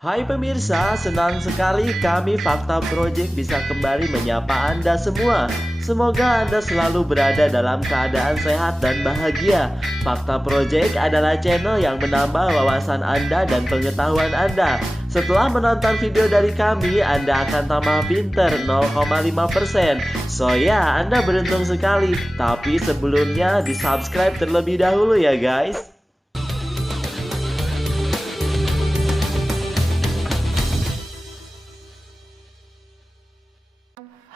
Hai pemirsa, senang sekali kami Fakta Project bisa kembali menyapa Anda semua. Semoga Anda selalu berada dalam keadaan sehat dan bahagia. Fakta Project adalah channel yang menambah wawasan Anda dan pengetahuan Anda. Setelah menonton video dari kami, Anda akan tambah pinter 0,5%. So ya, Anda beruntung sekali. Tapi sebelumnya di-subscribe terlebih dahulu ya guys.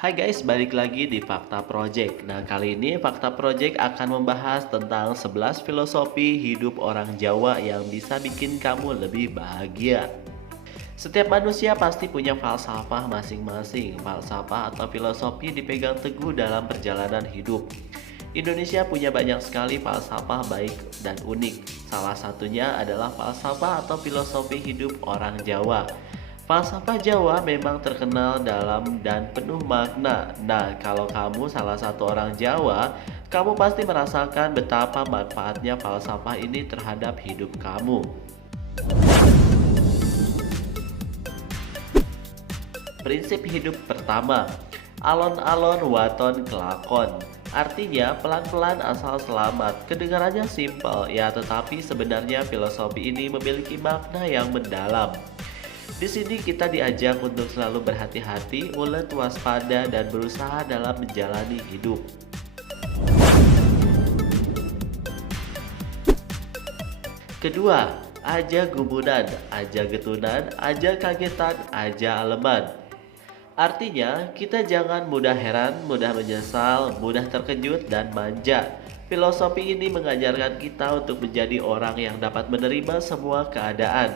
Hai guys, balik lagi di Fakta Project. Nah, kali ini Fakta Project akan membahas tentang 11 filosofi hidup orang Jawa yang bisa bikin kamu lebih bahagia. Setiap manusia pasti punya falsafah masing-masing. Falsafah atau filosofi dipegang teguh dalam perjalanan hidup. Indonesia punya banyak sekali falsafah baik dan unik. Salah satunya adalah falsafah atau filosofi hidup orang Jawa. Falsafah Jawa memang terkenal dalam dan penuh makna. Nah, kalau kamu salah satu orang Jawa, kamu pasti merasakan betapa manfaatnya falsafah ini terhadap hidup kamu. Prinsip hidup pertama, alon-alon waton kelakon. Artinya pelan-pelan asal selamat. Kedengarannya simpel ya, tetapi sebenarnya filosofi ini memiliki makna yang mendalam. Di sini kita diajak untuk selalu berhati-hati, ulet, waspada, dan berusaha dalam menjalani hidup. Kedua, aja gumunan, aja getunan, aja kagetan, aja aleman. Artinya, kita jangan mudah heran, mudah menyesal, mudah terkejut, dan manja. Filosofi ini mengajarkan kita untuk menjadi orang yang dapat menerima semua keadaan,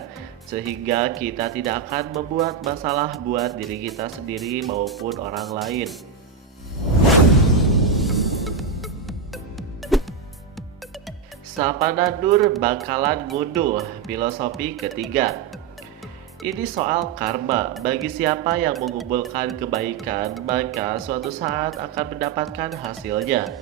sehingga kita tidak akan membuat masalah buat diri kita sendiri maupun orang lain. Sapanandur bakalan ngunduh, filosofi ketiga. Ini soal karma. Bagi siapa yang mengumpulkan kebaikan, maka suatu saat akan mendapatkan hasilnya.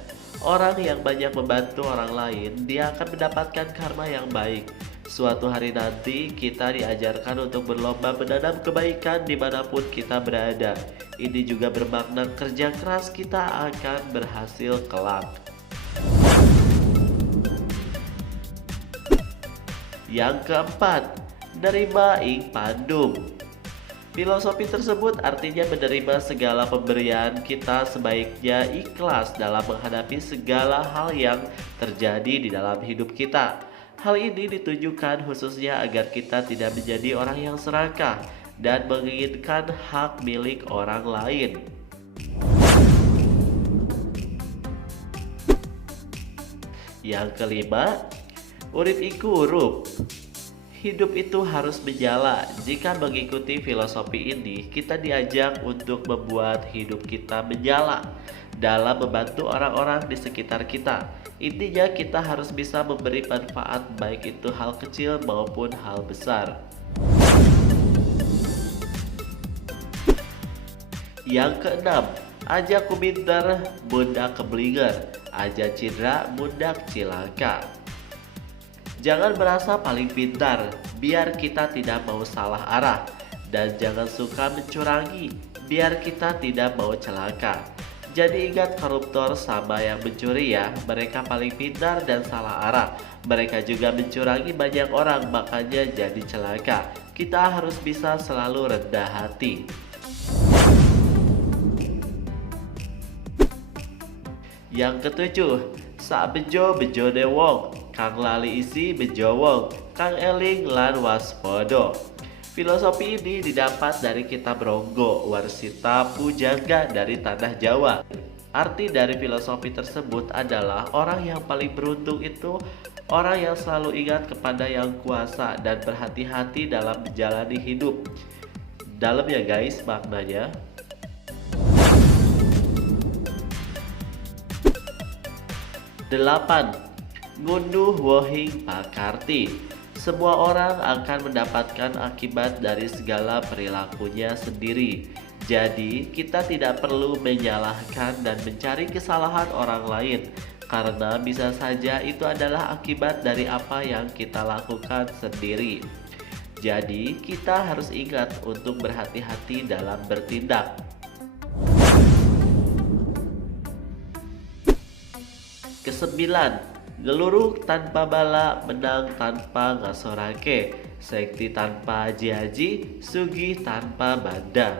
Orang yang banyak membantu orang lain, dia akan mendapatkan karma yang baik. Suatu hari nanti kita diajarkan untuk berlomba menanam kebaikan dimanapun kita berada. Ini juga bermakna kerja keras kita akan berhasil kelak. Yang keempat, nerima ing pandum. Filosofi tersebut artinya menerima segala pemberian kita sebaiknya ikhlas dalam menghadapi segala hal yang terjadi di dalam hidup kita. Hal ini ditujukan khususnya agar kita tidak menjadi orang yang serakah dan menginginkan hak milik orang lain. Yang kelima, urip iku urup. Hidup itu harus menyala. Jika mengikuti filosofi ini, kita diajak untuk membuat hidup kita menyala dalam membantu orang-orang di sekitar kita. Intinya kita harus bisa memberi manfaat baik itu hal kecil maupun hal besar. Yang keenam, aja kuminter bunda keblinger, aja cidra mundak cilaka. Jangan merasa paling pintar, biar kita tidak mau salah arah. Dan jangan suka mencurangi, biar kita tidak mau celaka. Jadi ingat koruptor sama yang mencuri ya, mereka paling pintar dan salah arah. Mereka juga mencurangi banyak orang, makanya jadi celaka. Kita harus bisa selalu rendah hati. Yang ketujuh, sak bejo bejone wong, kang lali isi bejo wong, kang eling lan waspodo. Filosofi ini didapat dari kitab Ronggo Warsita Pujangga dari tanah Jawa. Arti dari filosofi tersebut adalah orang yang paling beruntung itu orang yang selalu ingat kepada yang kuasa dan berhati-hati dalam menjalani hidup. Dalam ya guys maknanya. 8. Ngunduh wohing pakarti. Semua orang akan mendapatkan akibat dari segala perilakunya sendiri. Jadi, kita tidak perlu menyalahkan dan mencari kesalahan orang lain, karena bisa saja itu adalah akibat dari apa yang kita lakukan sendiri. Jadi, kita harus ingat untuk berhati-hati dalam bertindak. Kesembilan, geluruk tanpa bala, menang tanpa ngasorake, sekti tanpa aji-aji, sugih tanpa banda.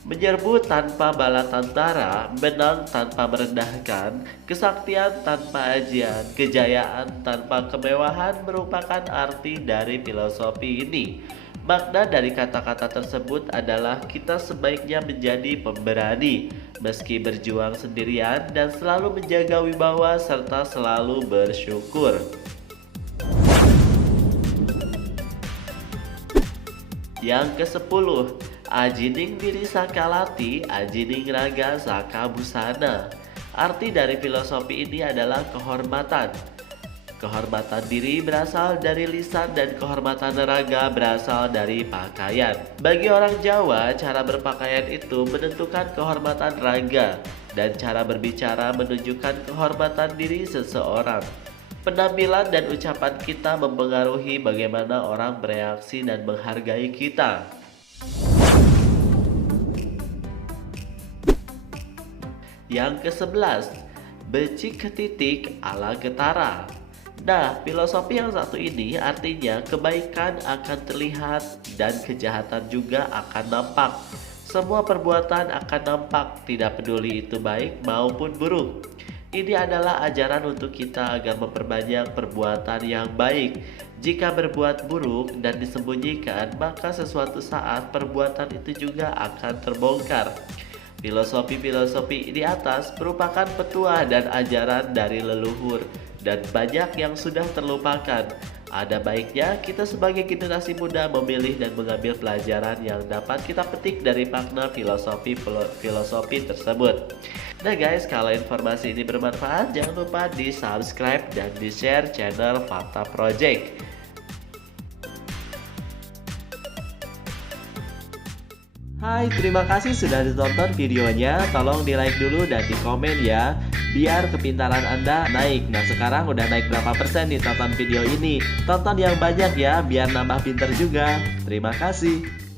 Menyerbu tanpa bala tentara, menang tanpa merendahkan, kesaktian tanpa ajian, kejayaan tanpa kemewahan merupakan arti dari filosofi ini. Makna dari kata-kata tersebut adalah kita sebaiknya menjadi pemberani, meski berjuang sendirian dan selalu menjaga wibawa serta selalu bersyukur. Yang ke-10, ajining diri sakalati, ajining raga saka busana. Arti dari filosofi ini adalah kehormatan. Kehormatan diri berasal dari lisan dan kehormatan raga berasal dari pakaian. Bagi orang Jawa, cara berpakaian itu menentukan kehormatan raga dan cara berbicara menunjukkan kehormatan diri seseorang. Penampilan dan ucapan kita mempengaruhi bagaimana orang bereaksi dan menghargai kita. Yang ke-11, becik ketitik ala getara. Nah, filosofi yang satu ini artinya kebaikan akan terlihat dan kejahatan juga akan nampak. Semua perbuatan akan nampak, tidak peduli itu baik maupun buruk. Ini adalah ajaran untuk kita agar memperbanyak perbuatan yang baik. Jika berbuat buruk dan disembunyikan, maka sesuatu saat perbuatan itu juga akan terbongkar. Filosofi-filosofi di atas merupakan petua dan ajaran dari leluhur, dan banyak yang sudah terlupakan. Ada baiknya kita sebagai generasi muda memilih dan mengambil pelajaran yang dapat kita petik dari makna filosofi tersebut. Nah guys, kalau informasi ini bermanfaat, jangan lupa di subscribe dan di share channel Fakta Project. Hai, terima kasih sudah ditonton videonya. Tolong di like dulu dan di komen ya, biar kepintaran Anda naik. Nah, sekarang udah naik berapa persen nih tonton video ini? Tonton yang banyak ya, biar nambah pinter juga. Terima kasih.